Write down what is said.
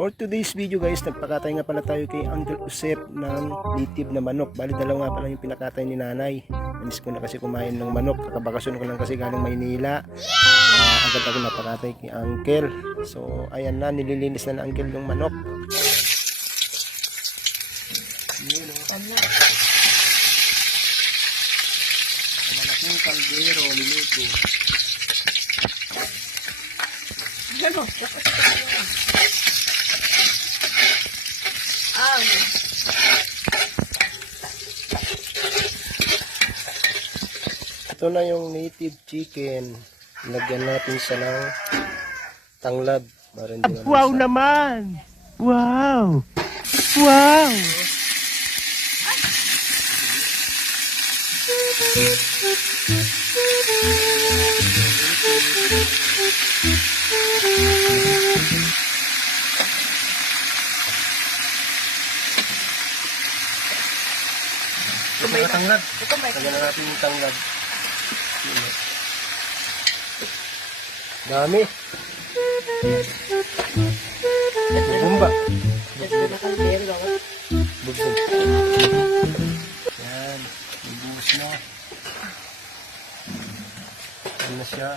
For today's video guys, nagpakatay nga pala tayo kay Uncle Josep ng native na manok. Bali dalawa nga pala yung pinakatay ni nanay. Anis ko na kasi kumain ng manok. Kakabakasyon ko lang kasi galing Maynila. Agad ako napakatay kay Uncle. So ayan na, nililinis na ng Uncle yung manok. Yun o. Malaking kaldero, minuto. Ano? Ito na yung native chicken. Lagyan natin siya ng tanglad. Wow naman! Wow! Wow! Ito tanglad. Lagyan na natin yung tanglad. Dami. Bumba. Bugbog. Yan. Ibuhos na. Yan na siya.